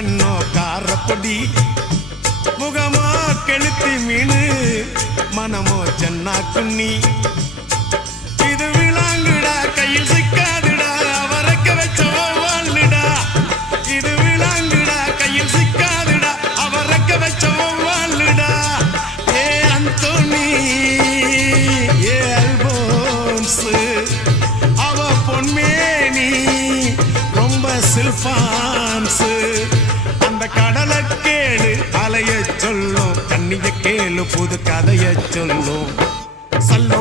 கண்ணோ காரப்பொடி முகமோ கெளுத்தி மீனு மனமோ சென்னா குன்னி இது விளாங்குடா கையில் சிக்காதுடா அவரக்க வச்ச வாழ்டா இது விளாங்குடா கையில் சிக்காதுடா அவரக்க வச்ச வாழ்டா ஏ அந்தோனி ஏ அல்போன்ஸ் அவ பொன்மேனி ரொம்ப சில்பான்ஸ் அந்த கடலை கேளு அலைய சொல்லும் கண்ணிய கேளு புது கதைய சொல்லும் சல்லோ